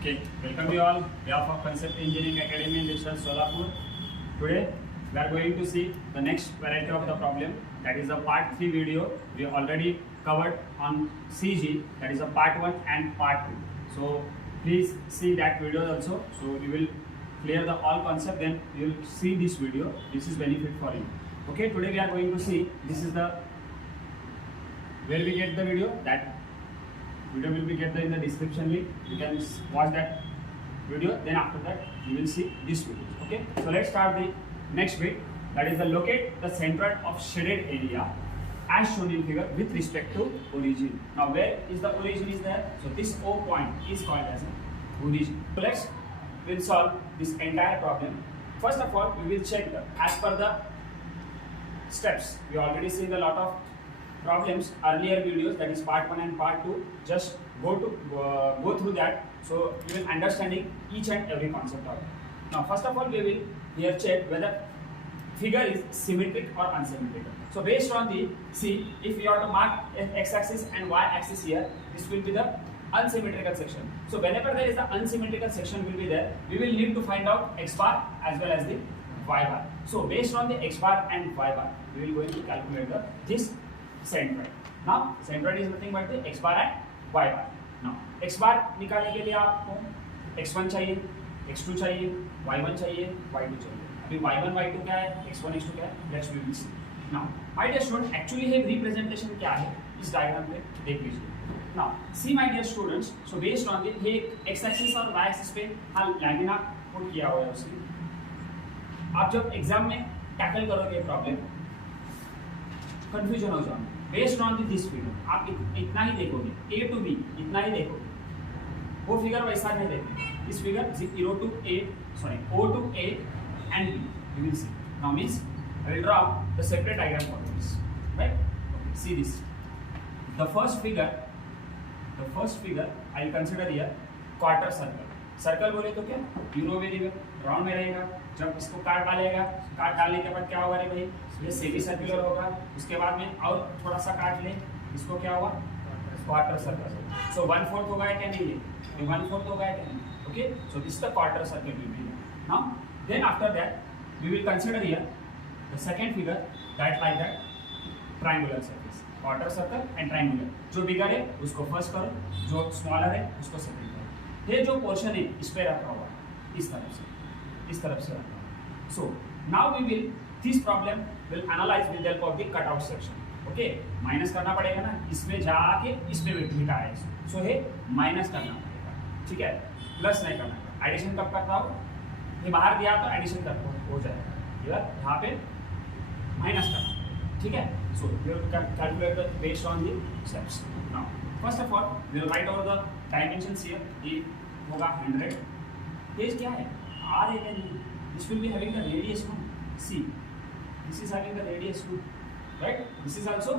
Okay, welcome you all. On behalf of Concept Engineering Academy and Research Solapur. Today we are going to see the next variety of the problem. That is the part 3 video. We already covered on CG. That is the part 1 and part 2. So please see that video also. So you will clear the all concept. Then you will see this video. This is benefit for you. Okay. Today we are going to see. This is the where we get the video. That video will be get in the description link. You can watch that video. Then after that you will see this video. Okay. So let's start the next bit. That is the locate the center of shaded area as shown in figure with respect to origin. Now where is the origin is there? So this O point is called as origin. So we'll solve this entire problem. First of all, we will check as per the steps. We already seen a lot of problems earlier videos, that is part 1 and part 2. Just go through that, so you will understanding each and every concept of it. Now first of all, we will here check whether figure is symmetric or unsymmetrical. So based on the if we are to mark x-axis and y-axis here, this will be the unsymmetrical section. So whenever there is the unsymmetrical section will be there, we will need to find out x bar as well as the y bar. So based on the x bar and y bar, we will going to calculate this centroid. Now centroid is nothing but the x bar and y bar. Now x bar निकालने के लिए आपको x1 चाहिए, x2 चाहिए, y1 चाहिए, y2 चाहिए. अभी y1 y2 क्या है, x1 x2 क्या है, let's we will see. Now my dear student, actually ये रिप्रेजेंटेशन क्या है इस डायग्राम पे देख लीजिए. Now see my dear students, so based on ये x एक्सिस और y एक्सिस पे हाँ लैमिना पुट किया हुआ है उसकी. आप जब एग्जाम में टैकल करोगे प्रॉब्लम, कंफ्यूजन हो जाओगे. बेस्ड ऑन दिस फिगर आप इतना ही देखोगे, A to B इतना ही देखोगे, वो फिगर वैसा नहीं देखोगे. इस figure 0 to A, sorry O to A and B you will see. Now means I will draw the separate diagram for this, right? Okay, see this. The first figure I will consider here quarter circle. Circle बोले तो क्या, you know very well, round में रहेगा. जब इसको काट डालेगा, काट डालने के बाद क्या होगा रे भाई, ये सेमी सर्कुलर होगा. उसके बाद में और थोड़ा सा काट ले, इसको क्या हुआ, क्वार्टर सर्कल. सो 1/4 होगा क्या नहीं, ये 1/4 होगा क्या नहीं. Okay, so this the quarter circle will be. Now then after that we will consider here the second figure that like that triangular circle. Quarter circle and triangular. जो बिगर है उसको फर्स्ट करो, जो स्मॉलर है उसको second करो. ये जो पोर्शन है इस पे रखा हुआ है, इस तरफ से रखा हुआ. So now we will this problem will analyse with help of the cut out section. Okay, minus करना पड़ेगा ना, इसमें जाके इस पे मिटा है. सो ये माइनस करना पड़ेगा, ठीक है, प्लस नहीं करना पड़ेगा. एडिशन कब करता हो, ये बाहर दिया तो एडिशन कर हो जाएगा, यहाँ पे माइनस करना, ठीक है. So we will calculate the based on the steps. Now first of all we will write over the dimensions here. ये होगा 100. पेज क्या है, आर है नहीं. This will be having the radius 2. See this is having the radius 2, right. This is also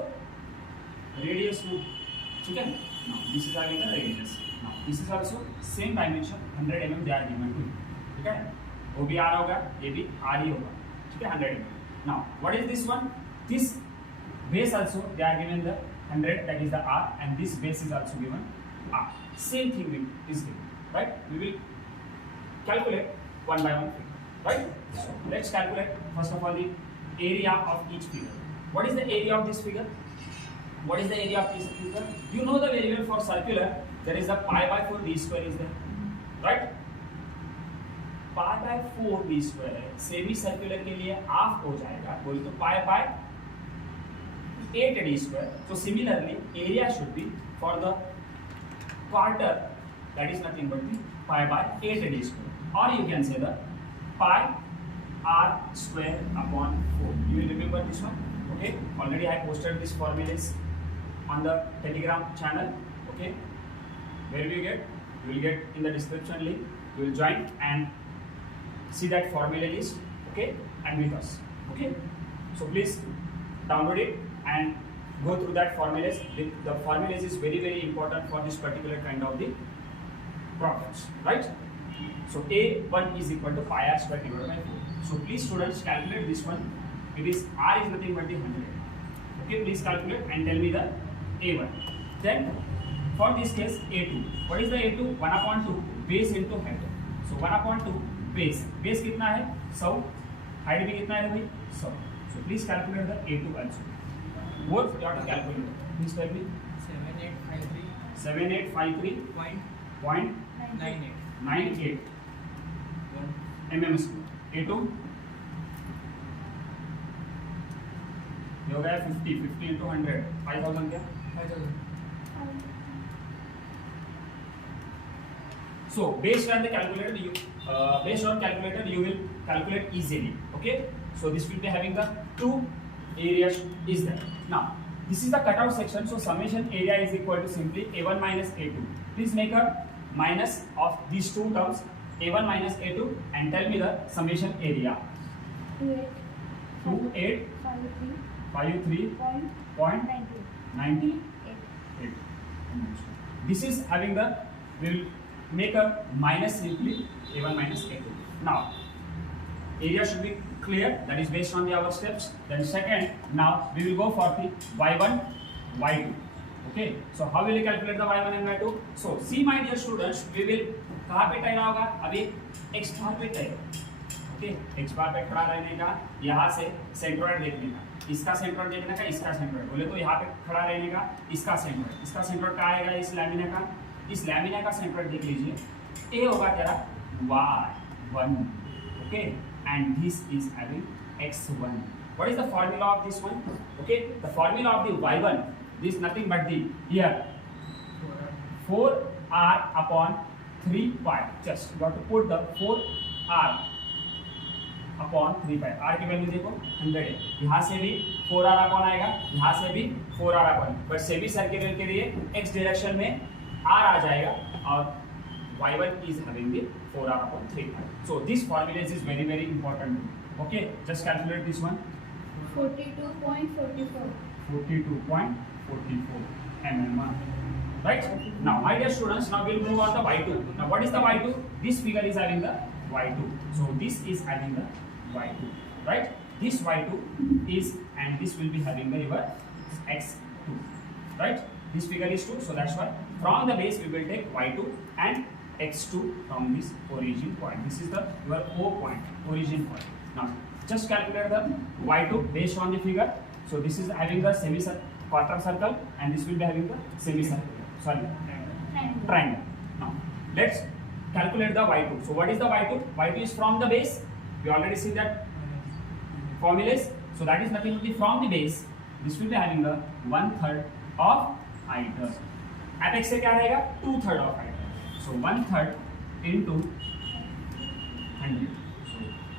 radius 2, ठीक है. Now this is having the radius. Now this is also same dimension 100 mm they are given to, ठीक है. वो भी are होगा, ये भी are ही होगा, ठीक है, 100 mm. Now what is this one, this base also they are given the 100, that is the r, and this base is also given r. Same thing is given, right. We will calculate one by one figure, right. So let's calculate first of all the area of each figure. What is the area of this figure? What is the area of this figure? You know the variable for circular, there is a pi by 4 d square is there, right. pi by 4 d square है. Semi circular के लिए half हो जाएगा, बोल तो pi by 8 d square. So similarly area should be for the quarter, that is nothing but the pi by 8 d square, or you can say the pi r square upon 4. You will remember this one, okay. Already I posted this formulas on the Telegram channel, okay. Where will you get? You will get in the description link. You will join and see that formula list, okay, and with us, okay. So please download it and go through that formulas. The formulas is very important for this particular kind of the problems, right. So a1 is equal to pi r square divided by 4. So please students calculate this one. It is r is nothing but the 100. Okay, please calculate and tell me the a1. Then For this case, A2. What is the A2? 1/2 base into height. So 1/2 base. Base कितना है? 100. Height भी कितना है भाई? 100. So please calculate the A2 also. Both you have to calculate. Please tell me. 7853.98 mm square. A2 ये हो गया 50 into 100 5000 क्या? 5000. So based on calculator you will calculate easily. Okay. So this will be having the two areas is there. Now this is the cutout section. So summation area is equal to simply A1 minus A2. Please make a minus of these two terms A1 minus A2 and tell me the summation area. 2853.98. This is having the, we will make a minus simply A1 minus A2. Now area should be clear, that is based on our steps. Then second, now we will go for the y1 y2. Okay, so how will you calculate the y1 and y2? So see my dear students, we will कहाँ पे ठहरा होगा? अभी x बार पे ठहरा. Okay, x बार पे खड़ा रहने का, यहाँ से सेंट्रोइड देखने का, इसका सेंट्रोइड देखने का, इसका सेंट्रोइड बोले तो यहाँ पे खड़ा रहने का, इसका सेंट्रोइड का आएगा इस लैमिना का सेंट्रोइड देख लीजिए. A होगा तेरा y1. Okay, and this is having x1. What is the formula of this one? Okay, the formula of the y1, this is nothing but the here 4r upon 3 pi. Just you have to put the 4r upon 3 pi. r की value देखो 100 है. यहाँ से भी 4r upon आएगा, यहाँ से भी 4r upon. But semi circular के लिए x डायरेक्शन में r आ जाएगा और y1 is having the 4r upon 3 pi. So this formula is very important. Okay, just calculate this one. 42.44. 42.44 mm. Right? Now, my dear students, now we'll move on the y2. Now, what is the y2? This figure is having the y2. So this is having the y2. Right? This y2 is, and this will be having the your x2. Right? This figure is 2. So that's why from the base we will take y2 and x2 from this origin point. This is the your O point, origin point. Now, just calculate the y2 based on the figure. So this is having the quarter circle and this will be having the triangle. Now let's calculate the y2. So what is the y2? Y2 is from the base. We already see that formulas. So that is nothing but the from the base. This will be having the 1/3 of height. Apex से क्या रहेगा? 2/3 of height. So 1/3 into 100. So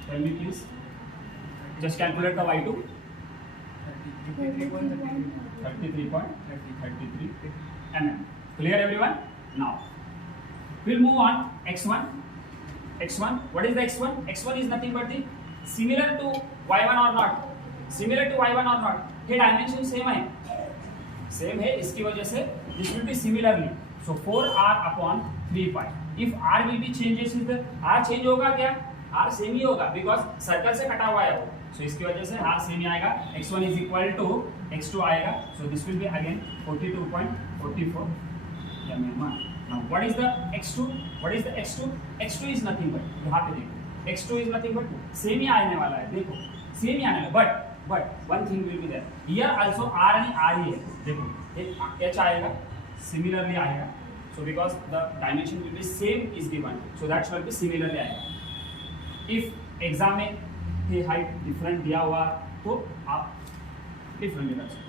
tell me please. Just calculate the y2. 33.33 mm. Clear everyone? Now we'll move on. X1. What is the x1? X1 is nothing but the similar to y1 or not? Similar to y1 or not? ये dimension same है. इसकी वजह से this will be similarly. So 4r upon 3 pi. If r will be changes, r change होगा क्या? r same ही होगा because circle से कटा हुआ है वो. So इसकी वजह से r same ही आएगा. x1 is equal to x2 आएगा. So this will be again 42.44 mm. Now what is the x2? x2 is nothing but, यहाँ पे देखो, x2 is nothing but same ही आने वाला है. देखो same ही आने वाला. But one thing will be there. Here also r and r ही है. देखो h आएगा, similarly आएगा. So because the dimension will be same is given, so that will be similarly आएगा. If exam में ये height different दिया हुआ तो आप different कर सकते.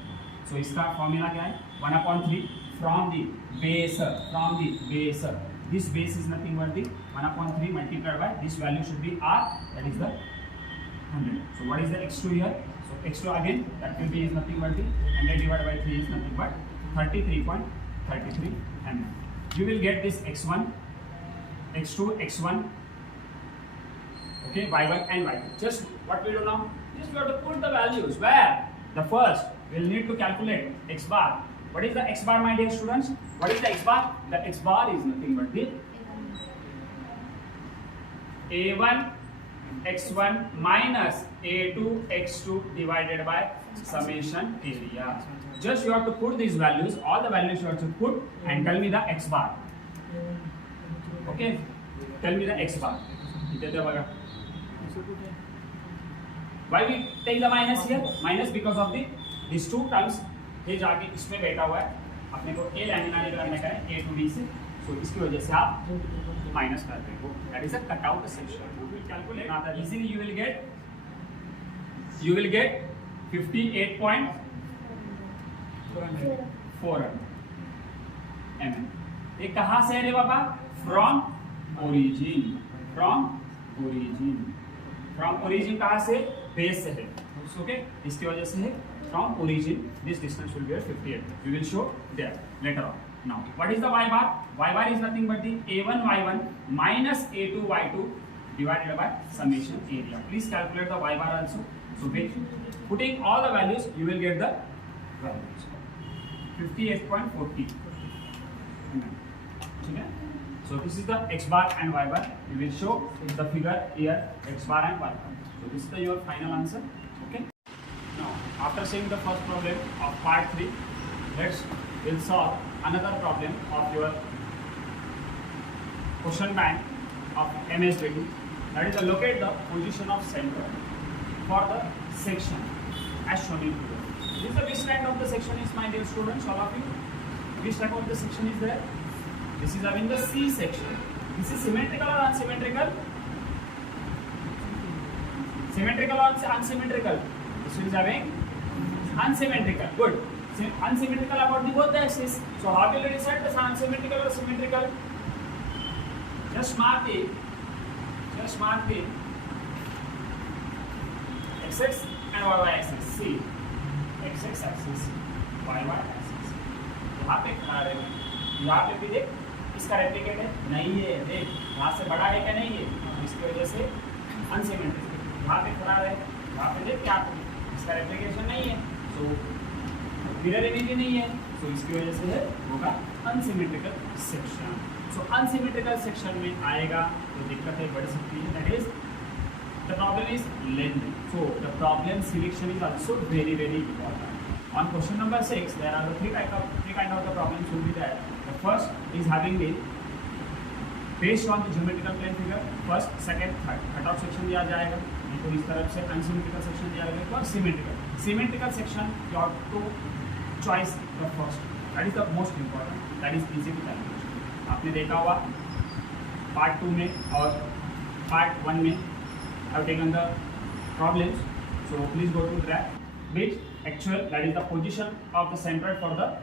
So इसका formula क्या है? 1/3 from the base. This base is nothing but the 1/3 multiplied by this value should be r, that is the 100. So what is the x2 here? So x2 again that will be is nothing but the 100 divided by 3 is nothing but 33.33 mm. You will get this x1, x2, x1. Okay, y1 and y2. Just what we do now? Just we have to put the values where the first we'll need to calculate x bar. What is the x bar, my dear students? What is the x bar? The x bar is nothing but the a1 x1 minus a2 x2 divided by summation area. Just you have to put these values, all the values you have to put, and tell me the x bar. Okay, tell me the x bar. Why we take the minus here? Minus because of the these two terms. ये जाके इसमें बैठा हुआ है, अपने को a laminar करने का है a to b से, so इसकी वजह से आप माइनस कर रहे हो. That is a cut out section. You will calculate. Now easily you will get 58.4 mm. ये कहाँ से है रे बाबा? From origin. From origin कहाँ से? Base से है. Okay? इसकी वजह से है. From origin, this distance will be 58. We will show there later on. Now, what is the y bar? Y bar is nothing but the a1 y1 minus a2 y2 divided by summation area. Please calculate the y bar also. So, putting all the values, you will get the values. 58.40. Okay? So, this is the x bar and y bar. We will show the figure here x bar and y bar. So, this is your final answer. Okay? Now, after seeing the first problem of part 3, we'll solve another problem of your question bank of MSW. That is, locate the position of center for the section as shown in figure. This is the which kind of the section is, my dear students, all of you? Which type of the section is there? This is having the C section. This is symmetrical or unsymmetrical? Symmetrical or unsymmetrical? This is having unsymmetrical. Good. Unsymmetrical about the both the axes. So how will you decide this unsymmetrical or symmetrical? Just mark it. X and y axis. C. X axis. Y axis. यहाँ पे खड़ा रहेगा. यहाँ पे भी देख, इसका replicate है? नहीं है. देख, यहाँ से बड़ा है क्या? नहीं है. इसकी वजह से अनसिमेट्रिकल. यहाँ पे खड़ा रहे. यहाँ पे देख क्या? इसका रेप्लिकेशन नहीं है. So मिरर इमेज ही नहीं है. So इसकी वजह से है होगा unsymmetrical section. So unsymmetrical section में आएगा तो दिक्कतें बढ़ सकती है. That is, the problem is length. So the problem selection is also very important. On question number 6, there are the three kind of the problems will be there. The first is having the based on the geometrical plane figure, first, second, third. Cutout section दिया जाएगा. तो इस तरफ से unsymmetrical section दिया जाएगा और symmetrical. Symmetrical section you have to choice the first. That is the most important. That is easy to calculate. आपने देखा हुआ part 2 में और part 1 में I have taken the problems. So please go to that. Which actual, that is the position of the centroid for the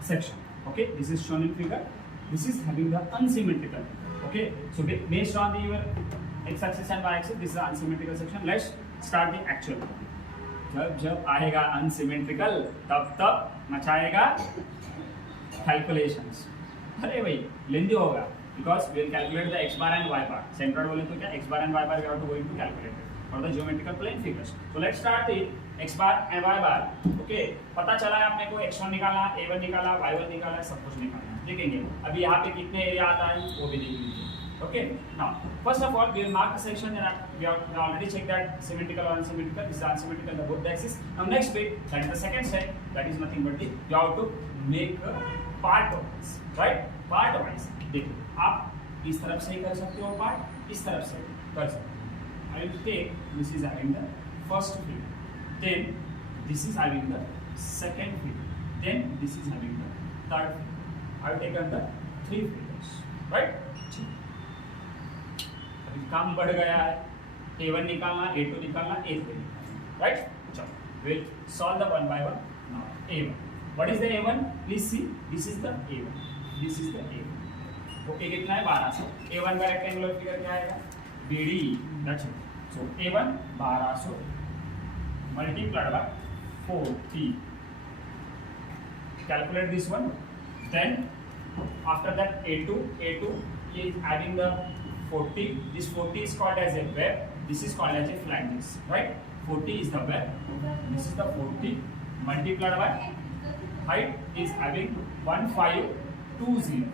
section. Okay, this is shown in figure. This is having the unsymmetrical. Okay, so based on the your x axis and y axis, this is the unsymmetrical section. Let's start the actual. जब आएगा unsymmetrical, तब मचाएगा calculations. अरे भाई लेंदी होगा because we will calculate the x bar and y bar. Centroid बोले तो क्या x bar and y bar we have to going to calculate it for the geometrical plane figures. So let's start the x bar and y bar. Okay, पता चला है अपने को x1 निकाला, a1 निकाला, y1 निकाला, सब कुछ निकाला. देखेंगे अभी यहाँ पे कितने एरिया आता है वो भी देख लीजिए. Okay, now first of all we will mark a section and we have already checked that symmetrical or unsymmetrical. This is unsymmetrical the both the axis. Now next bit, that is the second step, that is nothing but the you have to make a part wise, right? Part wise. देखिए आप इस तरफ से ही कर सकते हो part, इस तरफ से कर सकते हो. I will take this is having the first figure, then this is having the second figure, then this is having the third figure. I have taken the three figures, right? अभी काम बढ़ गया है. A1 निकालना, A2 निकालना, A3 निकालना, right? चलो, we'll solve the one by one. Now A1. What is the A1? Please see. This is the A1. This is the A1. Okay कितना है 1200. A1 का रेक्टेंगुलर फिगर क्या आएगा? BD. That's it. So A1 1200 multiplied by 40. Calculate this one. Then after that A2 is having the 40. This 40 is called as a web. This is called as a flat disc, right? 40 is the web. This is the 40 multiplied by height is having 1520.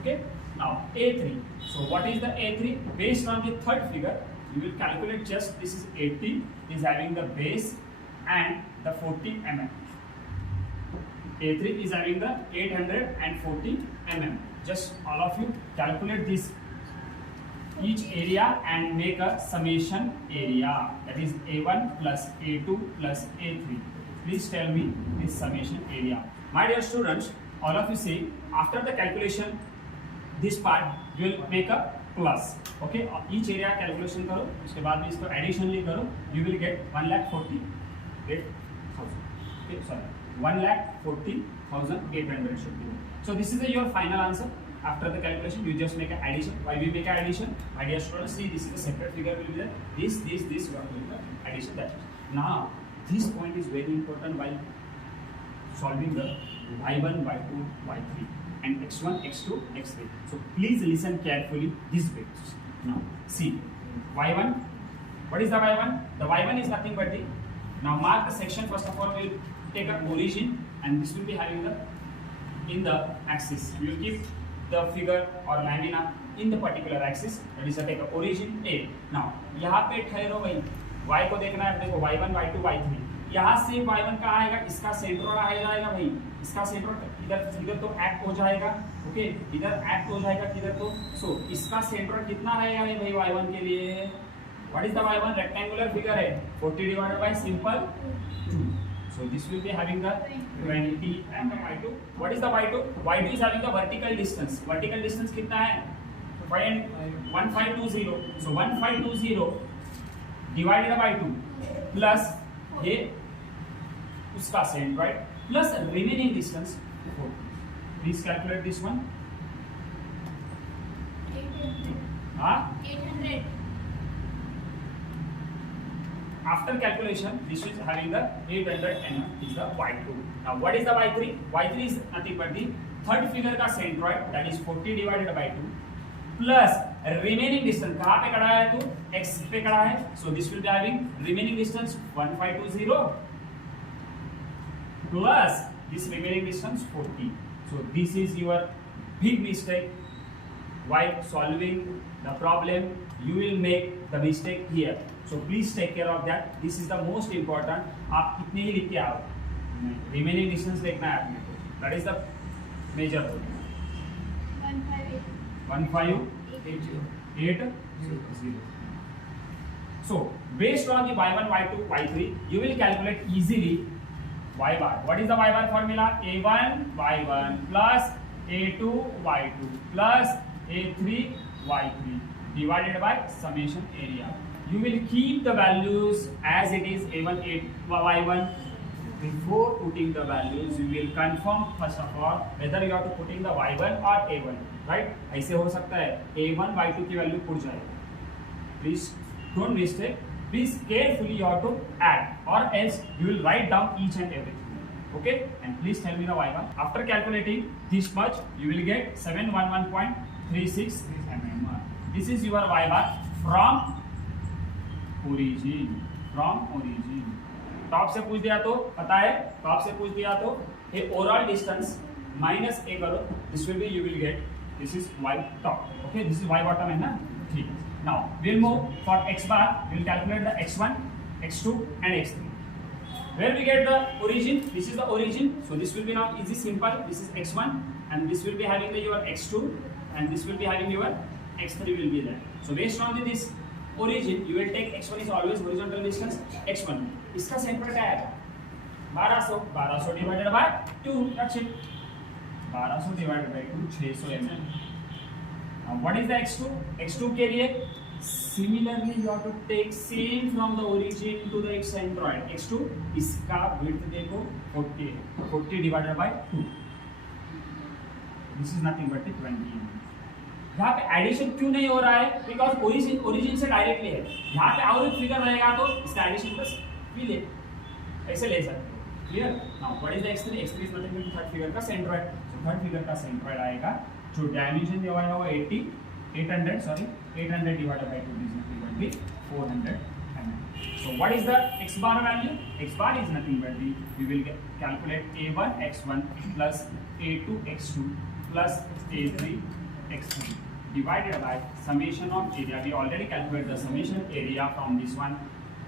Okay. Now A3. So what is the A3? Based on the third figure, you will calculate just this is 80 is having the base and the 40 mm. A3 is having the 840 mm. Just all of you calculate this each area and make a summation area, that is A1 plus A2 plus A3. Please tell me this summation area. My dear students, all of you say after the calculation this part you will make a plus. Okay, each area calculation करो, उसके बाद में इसको additionally करो, you will get 1,48,000. Okay, sorry, 1,40,800 should be. So this is your final answer. After the calculation, you just make an addition. Why we make an addition? My dear students, see this is a separate figure will be there. This one will be the addition. That is. Now this point is very important while solving the y1, y2, y3 and x1, x2, x3. So please listen carefully this bit. Now see y1. What is the y1? The y1 is nothing but the. Now mark the section. First of all, we will take an origin and this will be having the in the axis. We will keep the figure or lamina in the particular axis, that is take origin A. Now यहाँ पे ठहरो भाई, y को देखना है, देखो y1, y2, y3. यहाँ से y1 कहाँ आएगा? इसका सेंट्रोइड आ जाएगा भाई, इसका सेंट्रोइड इधर तो एक्ट हो जाएगा. ओके, इधर एक्ट हो जाएगा, किधर तो सो इसका सेंट्रोइड कितना रहेगा भाई y1 के लिए? What is the y1? Rectangular figure है, 40 divided by simple 2. So this will be having the 20 and the y2. What is the y2? Y2 is having the vertical distance. Vertical distance कितना है? 1520. So 1520 divided by 2 plus ये उसका centroid plus remaining distance 4. Please calculate this one. 800. After calculation, this is having the 800 mm is the y2. Now what is the y3? Y3 is nothing but the third figure का centroid, that is 40 divided by 2 plus remaining distance. कहाँ पे खड़ा है तू? X पे खड़ा है. So this will be having remaining distance 1520 plus this remaining distance 40. So this is your big mistake. While solving the problem, you will make the mistake here. So please take care of that. This is the most important. आप कितने ही लिख के आओ, remaining distance देखना है आपने को. That is the major point. 1580. So based on the y1, y2, y3, you will calculate easily y bar. What is the y bar formula? A1 y1 plus A2 y2 plus A3 y3 divided by summation area. You will keep the values as it is A1, y1. Before putting the values, you will confirm first of all whether you are to putting the y1 or a1, right? ऐसे हो सकता है a1, y2 की value put जाए. Please don't mistake. Please carefully you have to add, or else you will write down each and everything. Okay? And please tell me the y1. After calculating this much, you will get 711.36 mm. This is your y bar from origin. Top से पूछ दिया तो पता है, top से पूछ दिया तो ये ओवरऑल डिस्टेंस माइनस ए करो, this will be you will get this is y top. Okay, this is y bottom है ना, ठीक है. Now we will move for x bar. We will calculate the x1, x2 and x3. Where we get the origin? This is the origin. So this will be now easy simple. This is x1 and this will be having the your x2 and this will be having your x3 will be there. So based on this origin, you will take x1 is always horizontal distance. x1 इसका centre क्या आएगा? 1200 divided by 2. That's it. 1200 divided by 2, 600 mm. Now what is the x2? x2 के लिए similarly you have to take same from the origin to the centroid. x2 इसका width देखो 40 divided by 2. This is nothing but 20 mm. यहाँ पे addition क्यों नहीं हो रहा है? बिकॉज ओरिजिन से डायरेक्टली है. यहाँ पे और एक फिगर रहेगा तो इसका एडिशन बस भी ले, ऐसे ले सकते हो. Clear? Now what is the x3? x3 is nothing but third figure का सेंट्रोइड. सो थर्ड फिगर का सेंट्रोइड आएगा जो डायमेंशन दिया हुआ है वो 800 divided by 2 is nothing but 400 mm. So what is the x bar value? X bar is nothing but we will calculate a1 x1 plus a2 x2 plus a3 x3 divided by summation of area. We already calculated the summation area from this one.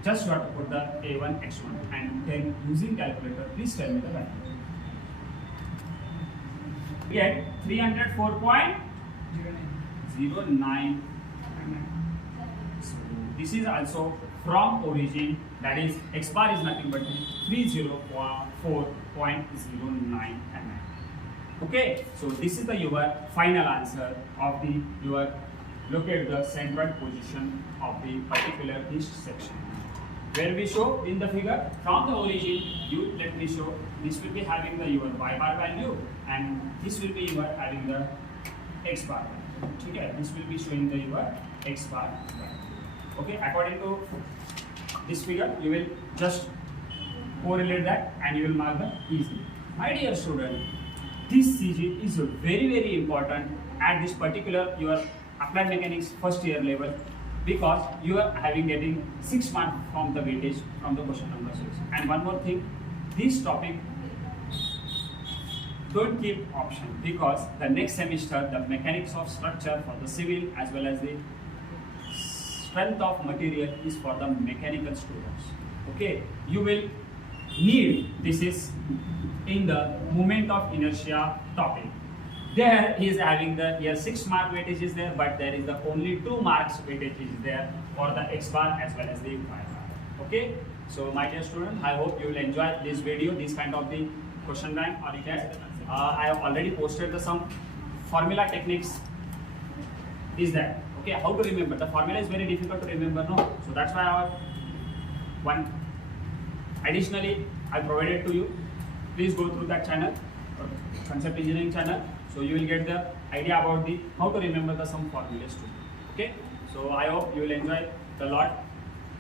Just you have to put the A1 X1 and then using calculator, please tell me the value. We get 304.09. So this is also from origin, that is x bar is nothing but 304.09 mm. Okay, so this is the your final answer of the your locate the central position of the particular east section. Where we show in the figure from the origin, you let me show this will be having the your y bar value and this will be your having the x bar value. Okay, this will be showing the your x bar value. Okay, according to this figure, you will just correlate that and you will mark the easy. My dear student, this CG is very important at this particular your applied mechanics first year level, because you are getting 6 marks from the weightage from the question number 6. And one more thing, this topic don't keep option, because the next semester the mechanics of structure for the civil as well as the strength of material is for the mechanical students. Okay, you will need, this is in the moment of inertia topic. There he is having the 6 mark weightage is there, but there is the only 2 marks weightage is there for the x bar as well as the y bar. Okay, so my dear student, I hope you will enjoy this video, this kind of the question bank, or you can I have already posted the some formula techniques is that. Okay, how to remember? The formula is very difficult to remember, no? So that's why I have one additionally I provided to you. Please go through that channel, Concept Engineering channel, so you will get the idea about the how to remember the some formulas too. Okay, so I hope you will enjoy a lot.